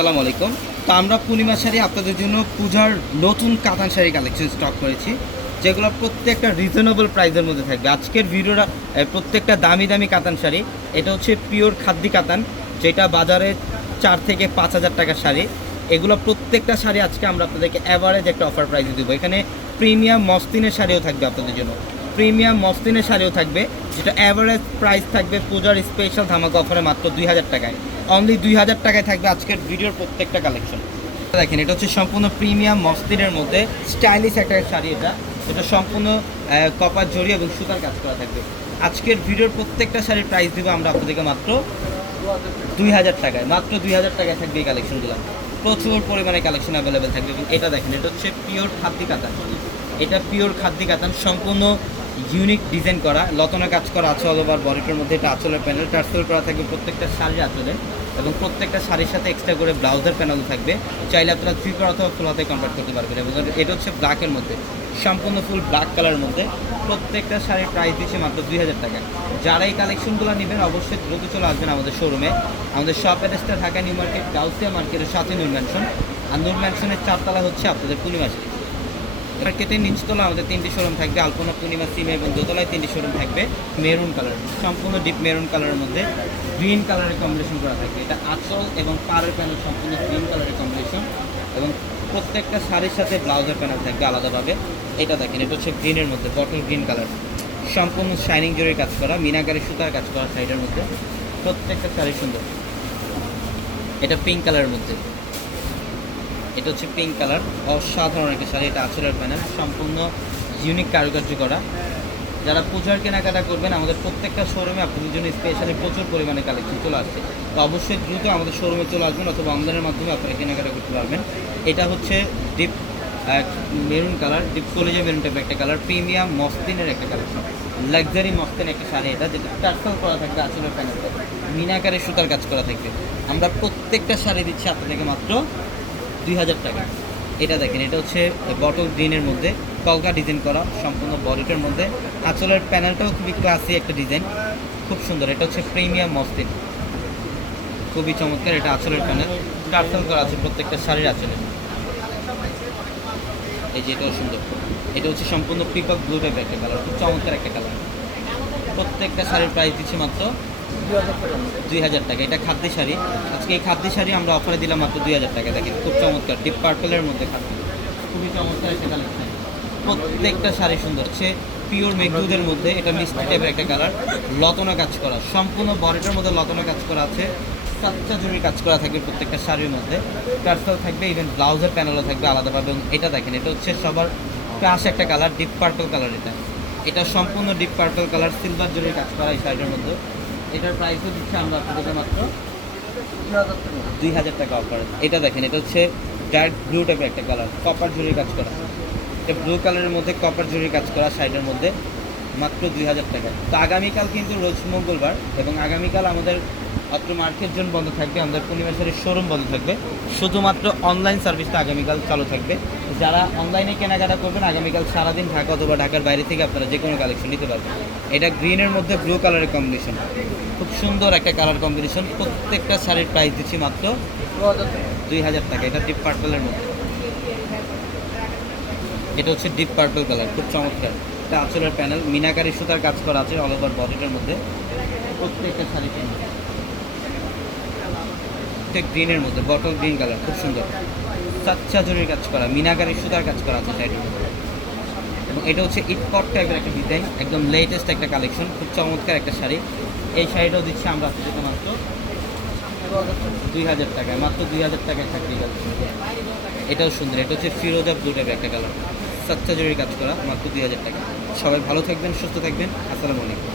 আসসালামু আলাইকুম। তো আমরা পূর্ণিমা শাড়ি আপনাদের জন্য পূজার নতুন কাতান শাড়ি কালেকশন স্টক করেছি, যেগুলো প্রত্যেকটা রিজনেবল প্রাইসের মধ্যে থাকবে। আজকের ভিডিওটা প্রত্যেকটা দামি দামি কাতান শাড়ি। এটা হচ্ছে পিওর খাদ্যি কাতান, যেটা বাজারে 4 থেকে 5 হাজার টাকার শাড়ি। এগুলো প্রত্যেকটা শাড়ি আজকে আমরা আপনাদেরকে অ্যাভারেজ একটা অফার প্রাইসে দেবো। এখানে প্রিমিয়াম মসলিনের শাড়িও থাকবে আপনাদের জন্য, প্রিমিয়াম মসলিনের শাড়িও থাকবে, যেটা অ্যাভারেজ প্রাইস থাকবে পূজার স্পেশাল ধামাকা অফারে মাত্র 2000 টাকায়। অনলি 2000 টাকায় থাকবে আজকের ভিডিওর প্রত্যেকটা কালেকশন। দেখেন, এটা হচ্ছে সম্পূর্ণ প্রিমিয়াম মসলিনের মধ্যে স্টাইলিশ একটা শাড়ি। এটা সম্পূর্ণ কপার জড়ি এবং সুতার কাজ করা থাকবে। আজকের ভিডিওর প্রত্যেকটা শাড়ির প্রাইস দেবো আমরা আপনাদেরকে মাত্র 2000 টাকায়। মাত্র 2000 টাকায় থাকবে এই কালেকশনগুলো। প্রচুর পরিমাণে কালেকশন অ্যাভেলেবেল থাকবে। এবং এটা দেখেন, এটা হচ্ছে পিওর খাদ্যি কাতান। এটা পিওর খাদ্যি কাতান, সম্পূর্ণ ইউনিক ডিজাইন করা, লতনা কাজ করা আছে অল ওভার বডিটার মধ্যে। এটা আঁচলের প্যানেল টার্সেল করা থাকবে প্রত্যেকটা শাড়ির আঁচলে, এবং প্রত্যেকটা শাড়ির সাথে এক্সট্রা করে ব্লাউজের প্যানেল থাকবে। চাইলে আপনারা 3/4 অথবা ফুল হাতে কনভার্ট করতে পারবেন। এবং এটা হচ্ছে ব্ল্যাকের মধ্যে, সম্পূর্ণ ফুল ব্ল্যাক কালারের মধ্যে। প্রত্যেকটা শাড়ির প্রাইস দিচ্ছে মাত্র 2000 টাকা। যারা এই কালেকশনগুলো নেবেন অবশ্যই দ্রুত চলে আসবেন আমাদের শোরুমে। আমাদের শপ অ্যাড্রেসটা ঢাকা নিউ মার্কেট, গাউসিয়া মার্কেটের সাথে নূর ম্যানশন। আর নূর ম্যানশনের 4তলা হচ্ছে আপনাদের পূর্ণিমা শাড়ি মার্কেটের নিচতলা আমাদের 3টি শোরুম থাকবে, আলপনা, পূর্ণিমা, সিমে, এবং দোতলায় 3টি শোরুম থাকবে। মেরুন কালার, সম্পূর্ণ ডিপ মেরুন কালারের মধ্যে গ্রিন কালারের কম্বিনেশন করা থাকবে। এটা আঁচল এবং পাড়ের প্যানেল সম্পূর্ণ গ্রিন কালারের কম্বিনেশন, এবং প্রত্যেকটা শাড়ির সাথে ব্লাউজের প্যানেল থাকবে আলাদাভাবে। এটা দেখেন, এটা হচ্ছে গ্রিনের মধ্যে বটল গ্রিন কালার, সম্পূর্ণ শাইনিং জরির কাজ করা, মিনাকারি সুতার কাজ করা সাইডের মধ্যে। প্রত্যেকটা শাড়ি সুন্দর। এটা পিঙ্ক কালারের মধ্যে, এটা হচ্ছে পিঙ্ক কালার, অসাধারণ একটা শাড়ি। এটা আঁচলের প্যানেল, সম্পূর্ণ ইউনিক কারুকার্য করা। যারা পূজার কেনাকাটা করবেন আমাদের প্রত্যেকটা শোরুমে আপনাদের জন্য স্পেশালি প্রচুর পরিমাণে কালেকশন চলে আসছে। তো অবশ্যই দ্রুত আমাদের শোরুমে চলে আসবেন, অথবা অনলাইনের মাধ্যমে আপনারা কেনাকাটা করতে পারবেন। এটা হচ্ছে ডিপ মেরুন কালার, ডিপ কলেজে মেরুন টাইপের একটা কালার, প্রিমিয়াম মসলিনের একটা কালেকশন, লাক্সারি মসলিন একটা শাড়ি। এটা যেটা টার্সেল করা থাকবে আঁচলের প্যানেলটা, মিনাকারে সুতার কাজ করা থাকবে। আমরা প্রত্যেকটা শাড়ি দিচ্ছি আপনাদেরকে মাত্র 2000 টাকা। এটা দেখেন, এটা হচ্ছে বটল গ্রিনের মধ্যে কলকা ডিজাইন করা, সম্পূর্ণ বডিটার মধ্যে। আঁচলের প্যানেলটাও খুবই ক্লাসি একটা ডিজাইন, খুব সুন্দর। এটা হচ্ছে প্রিমিয়াম মসলিন, খুবই চমৎকার। এটা আঁচলের প্যানেল, টার্সেল করা আছে প্রত্যেকটা শাড়ির আঁচলে। এই যে এটাও সুন্দর। এটা হচ্ছে সম্পূর্ণ পিকক ব্লু টাইপের একটা কালার, খুব চমৎকার একটা কালার। প্রত্যেকটা শাড়ির প্রাইস দিচ্ছি মাত্র 2000 টাকা। এটা খাদ্য শাড়ি। আজকে এই খাদ্য শাড়ি আমরা অফারে দিলাম মাত্র 2000 টাকা। দেখেন, খুব চমৎকার ডিপ পার্পলের মধ্যে খাদ্য, খুবই চমৎকার একটা কালেকশন। প্রত্যেকটা শাড়ি সুন্দর। হচ্ছে পিওর মেঘদুধের মধ্যে, এটা মিষ্টি টাইপের একটা কালার, লতনা কাজ করা, সম্পূর্ণ বডিটার মধ্যে লতনা কাজ করা আছে, সাতটা জুড়ি কাজ করা থাকবে প্রত্যেকটা শাড়ির মধ্যে। টার্সেল থাকবে, ইভেন ব্লাউজের প্যানেলও থাকবে আলাদাভাবে। এবং এটা দেখেন, এটা হচ্ছে সবার ক্রাশ একটা কালার, ডিপ পার্পল কালার। এটা সম্পূর্ণ ডিপ পার্পল কালার, সিলভার জুড়ির কাজ করা এই শাড়িটার মধ্যে। এটার প্রাইসও দিচ্ছে আমরা আপনাদেরকে মাত্র 2000 টাকা অফার। এটা দেখেন, এটা হচ্ছে ডার্ক ব্লু টাইপের একটা কালার, কপার জুড়ির কাজ করা। এটা ব্লু কালারের মধ্যে কপার জুড়ির কাজ করা সাইডের মধ্যে, মাত্র 2000 টাকা। তো আগামীকাল কিন্তু রোজ মঙ্গলবার, এবং আগামীকাল আমাদের অত্র মার্কেট জোন বন্ধ থাকবে, আমাদের পূর্ণিমা শাড়ির শোরুম বন্ধ থাকবে। শুধুমাত্র অনলাইন সার্ভিসটা আগামীকাল চালু থাকবে। যারা অনলাইনে কেনাকাটা করবেন আগামীকাল সারাদিন ঢাকা অথবা ঢাকার বাইরে থেকে আপনারা যে কোনো কালেকশন নিতে পারবেন। এটা গ্রিনের মধ্যে ব্লু কালারের কম্বিনেশন, খুব সুন্দর একটা কালার কম্বিনেশন। প্রত্যেকটা শাড়ির প্রাইস দিচ্ছি মাত্র 2000 টাকা। এটা ডিপ পার্পলের মধ্যে, এটা হচ্ছে ডিপ পার্পল কালার, খুব চমৎকার। এটা আঁচলের প্যানেল, মিনাকারি সুতার কাজ করা আছে অল ওভার বডিটার মধ্যে। প্রত্যেকটা শাড়ি গ্রিনের মধ্যে, বটল গ্রিন কালার, খুব সুন্দর। সাচ্চা জরির কাজ করা, মিনাকারি সুতার কাজ করা আছে শাড়ির মধ্যে। এবং এটা হচ্ছে ইটকট টাইপের একটা ডিজাইন, একদম লেটেস্ট একটা কালেকশন, খুব চমৎকার একটা শাড়ি। এই শাড়িটাও দিচ্ছি আমরা আপনাদেরকে মাত্র 2000 টাকায়। মাত্র 2000 টাকায় থাকবে কালেকশন। এটাও সুন্দর। এটা হচ্ছে ফিরোজা ব্লু টাইপের একটা কালার, সাচ্চা জরির কাজ করা, মাত্র 2000 টাকা। সবাই ভালো থাকবেন, সুস্থ থাকবেন। আসসালামু আলাইকুম।